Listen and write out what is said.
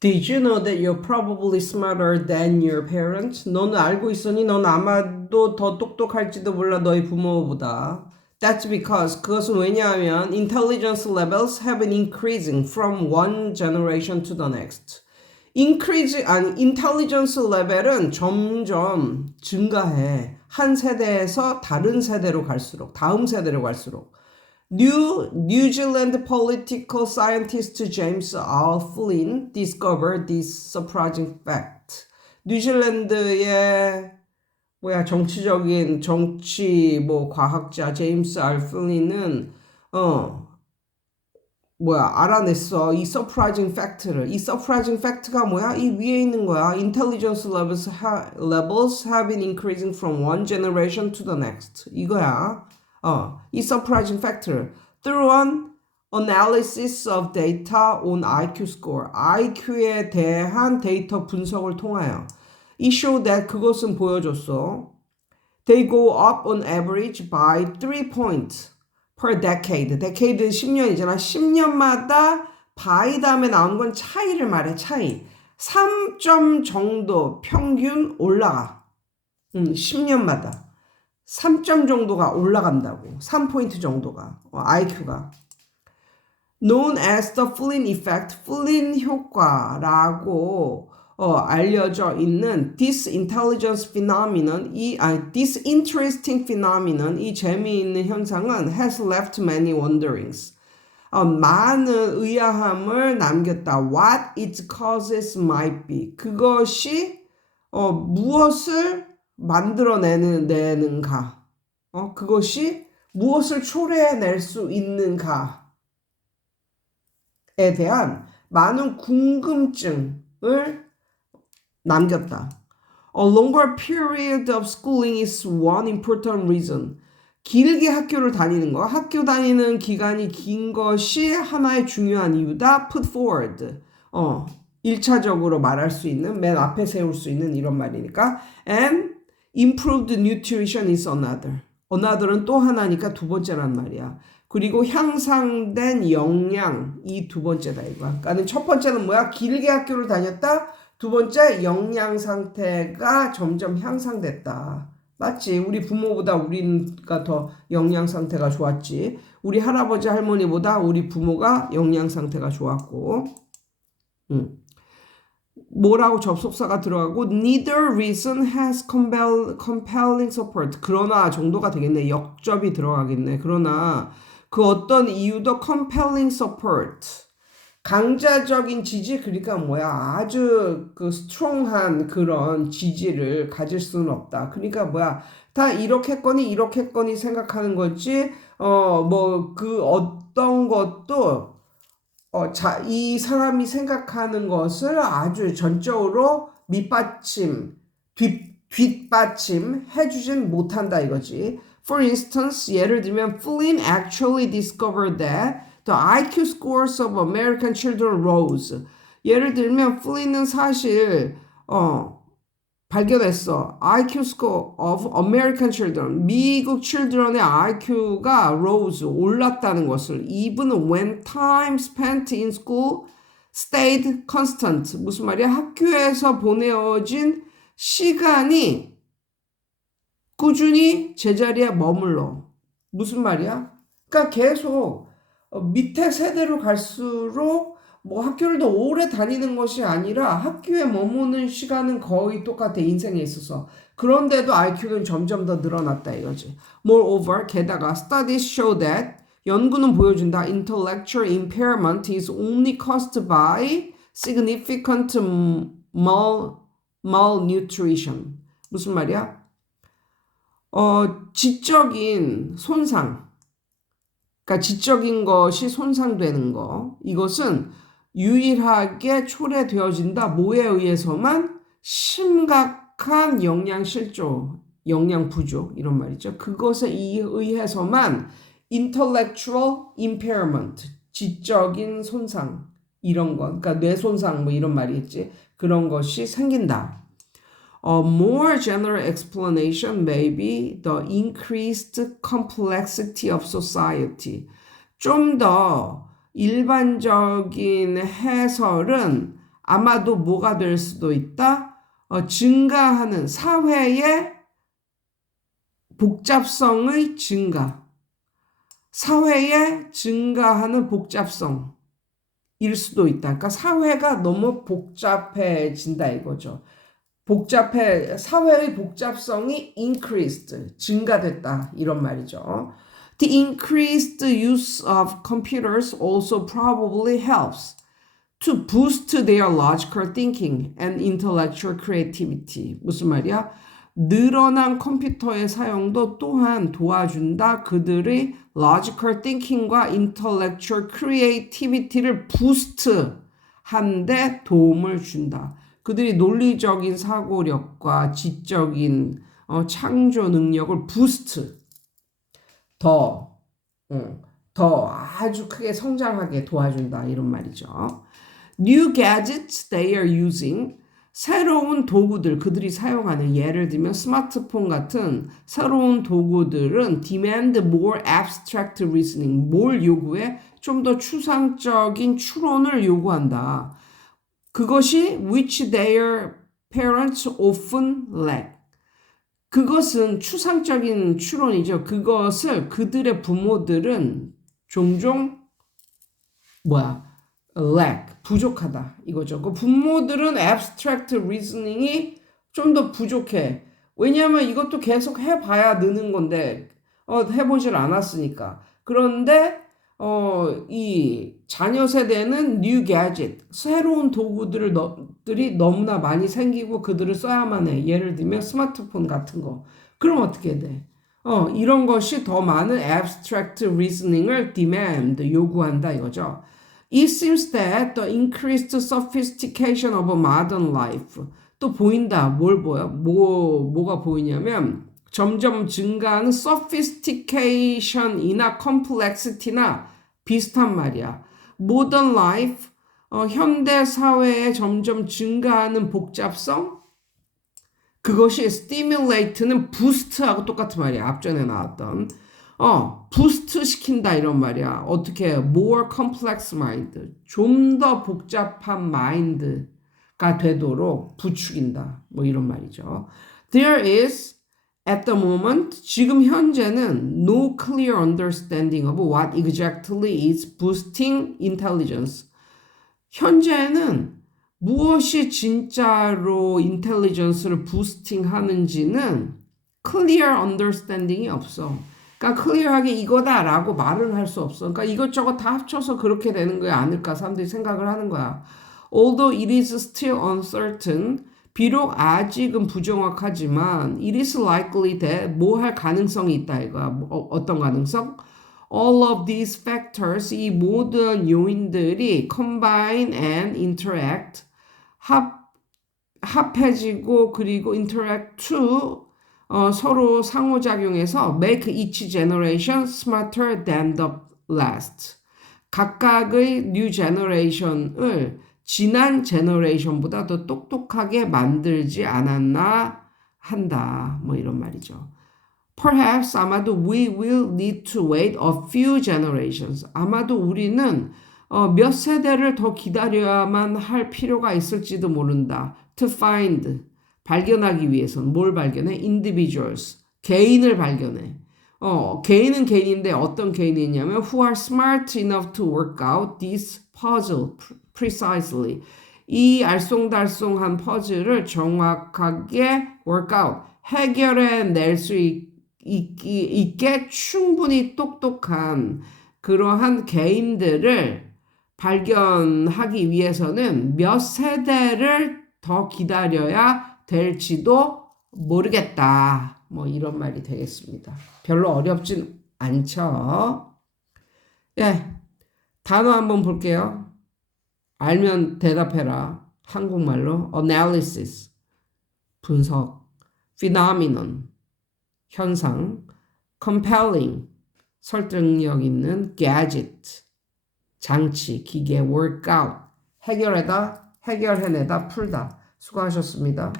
Did you know that you're probably smarter than your parents? 너는 알고 있으니 넌 아마도 더 똑똑할지도 몰라 너희 부모보다. That's because 그것은 왜냐하면 intelligence levels have been increasing from one generation to the next. increase 아니 intelligence level은 점점 증가해. 한 세대에서 다른 세대로 갈수록 다음 세대로 갈수록 New New Zealand political scientist James R. Flynn discovered this surprising fact. 뉴질랜드의 뭐야 정치적인 정치 뭐 과학자 제임스 R. 플린은 어 뭐야 알아냈어 이 surprising fact를 이 surprising fact가 뭐야 이 위에 있는 거야 intelligence levels ha, levels have been increasing from one generation to the next 이거야 어, 이 surprising factor through an analysis of data on IQ score IQ에 대한 데이터 분석을 통하여 이 show that 그것은 보여줬어 they go up on average by 3 points per decade decade 10년이잖아 10년마다 by 다음에 나온 건 차이를 말해 차이 3점 정도 평균 올라가 음, 10년마다 3점 정도가 올라간다고. 3포인트 정도가. 어, IQ가. known as the Flynn effect, 플린 효과라고 어, 알려져 있는 this intelligence phenomenon, 이 아니 this interesting phenomenon, 이 재미있는 현상은 has left many wonderings. 어, 많은 의아함을 남겼다. What its causes might be. 그것이 어, 무엇을 만들어내는 내는가? 어, 그것이 무엇을 초래해낼 수 있는가에 대한 많은 궁금증을 남겼다. A longer period of schooling is one important reason. 길게 학교를 다니는 거, 학교 다니는 기간이 긴 것이 하나의 중요한 이유다. Put forward. 어, 1차적으로 말할 수 있는, 맨 앞에 세울 수 있는 이런 말이니까. And improved nutrition is another. another은 또 하나니까 두 번째란 말이야. 그리고 향상된 영양 이 두 번째다 이거. 그러니까는 첫 번째는 뭐야? 길게 학교를 다녔다. 두 번째 영양 상태가 점점 향상됐다. 맞지? 우리 부모보다 우리가 더 영양 상태가 좋았지. 우리 할아버지 할머니보다 우리 부모가 영양 상태가 좋았고. 음. 뭐라고 접속사가 들어가고 neither reason has compel, compelling support. 그러나 정도가 되겠네. 역접이 들어가겠네. 그러나 그 어떤 이유도 compelling support. 강자적인 지지 그러니까 뭐야. 아주 그 스트롱한 그런 지지를 가질 수는 없다. 그러니까 뭐야. 다 이렇게거니 이렇게거니 생각하는 거지. 어 뭐 그 어떤 것도 어, 자, 이 사람이 생각하는 것을 아주 전적으로 밑받침, 뒷, 뒷받침 해주진 못한다 이거지. For instance, 예를 들면, Flynn actually discovered that the IQ scores of American children rose. 예를 들면, 플린은 사실, 어, 발견했어. IQ score of American children. 미국 children의 IQ가 rose, 올랐다는 것을. Even when time spent in school stayed constant. 무슨 말이야? 학교에서 보내어진 시간이 꾸준히 제자리에 머물러. 무슨 말이야? 그러니까 계속 밑에 세대로 갈수록 뭐 학교를 더 오래 다니는 것이 아니라 학교에 머무는 시간은 거의 똑같아 인생에 있어서 그런데도 IQ는 점점 더 늘어났다 이거지. Moreover, 게다가 studies show that 연구는 보여준다. Intellectual impairment is only caused by significant mal, malnutrition. 무슨 말이야? 어, 지적인 손상. 그러니까 지적인 것이 손상되는 거. 이것은 유일하게 초래되어진다. 뭐에 의해서만 심각한 영양 실조, 영양 부족 이런 말이죠. 그것에 의해서만 intellectual impairment, 지적인 손상 이런 것, 그러니까 뇌 손상 뭐 이런 말이겠지. 그런 것이 생긴다. A more general explanation may be the increased complexity of society. 좀더 일반적인 해설은 아마도 뭐가 될 수도 있다. 어, 증가하는 사회의 복잡성의 증가. 사회의 증가하는 복잡성. 일 수도 있다. 그러니까 사회가 너무 복잡해진다 이거죠. 복잡해 사회의 복잡성이 increased 증가됐다 이런 말이죠. The increased use of computers also probably helps to boost their logical thinking and intellectual creativity. 무슨 말이야? 늘어난 컴퓨터의 사용도 또한 도와준다. 그들의 logical thinking과 intellectual creativity를 부스트 한데 도움을 준다. 그들이 논리적인 사고력과 지적인 어, 창조 능력을 부스트 더, 어, 더 아주 크게 성장하게 도와준다 이런 말이죠. New gadgets they are using 새로운 도구들 그들이 사용하는 예를 들면 스마트폰 같은 새로운 도구들은 demand more abstract reasoning 뭘 요구해 좀 더 추상적인 추론을 요구한다. 그것이 which their parents often lack. 그것은 추상적인 추론이죠. 그것을 그들의 부모들은 종종 뭐야 lack 부족하다 이거죠. 그 부모들은 abstract reasoning이 좀 더 부족해. 왜냐하면 이것도 계속 해봐야 느는 건데 어, 해보질 않았으니까. 그런데 어, 이 자녀 세대는 new gadget, 새로운 도구들을 들이 너무나 많이 생기고 그들을 써야만 해. 예를 들면 스마트폰 같은 거. 그럼 어떻게 돼? 어, 이런 것이 더 많은 abstract reasoning을 demand, 요구한다 이거죠. It seems that the increased sophistication of modern life 또 보인다. 뭘 보여? 뭐 뭐가 보이냐면 점점 증가하는 sophistication이나 complexity나 비슷한 말이야. modern life 어, 현대 사회에 점점 증가하는 복잡성 그것이 stimulate는 boost하고 똑같은 말이야. 앞전에 나왔던 어, 부스트 시킨다 이런 말이야. 어떻게 more complex mind, 좀 더 복잡한 마인드가 되도록 부추긴다. 뭐 이런 말이죠. There is at the moment 지금 현재는 no clear understanding of what exactly is boosting intelligence. 현재는 무엇이 진짜로 인텔리전스를 부스팅 하는지는 clear understanding이 없어. 그러니까 클리어하게 이거다라고 말을 할 수 없어. 그러니까 이것저것 다 합쳐서 그렇게 되는 거야 아닐까 사람들이 생각을 하는 거야. Although it is still uncertain, 비록 아직은 부정확하지만 it is likely that 뭐 할 가능성이 있다 이거야. 뭐, 어떤 가능성? All of these factors, 이 모든 요인들이 combine and interact, 합, 합해지고 그리고 interact to 어, 서로 상호작용해서 make each generation smarter than the last. 각각의 new generation을 지난 제너레이션보다 더 똑똑하게 만들지 않았나 한다. 뭐 이런 말이죠. Perhaps 아마도 we will need to wait a few generations. 아마도 우리는 어, 몇 세대를 더 기다려야만 할 필요가 있을지도 모른다. To find 발견하기 위해서는 뭘 발견해? individuals. 개인을 발견해. 어, 개인은 개인인데 어떤 개인이냐면 who are smart enough to work out this puzzle precisely. 이 알쏭달쏭한 퍼즐을 정확하게 work out, 해결해 낼 수 있게 충분히 똑똑한 그러한 개인들을 발견하기 위해서는 몇 세대를 더 기다려야 될지도 모르겠다. 뭐 이런 말이 되겠습니다. 별로 어렵진 않죠. 예. 단어 한번 볼게요. 알면 대답해라. 한국말로 analysis 분석 phenomenon 현상 compelling 설득력 있는 gadget 장치 기계 workout 해결해다 해결해내다 풀다 수고하셨습니다.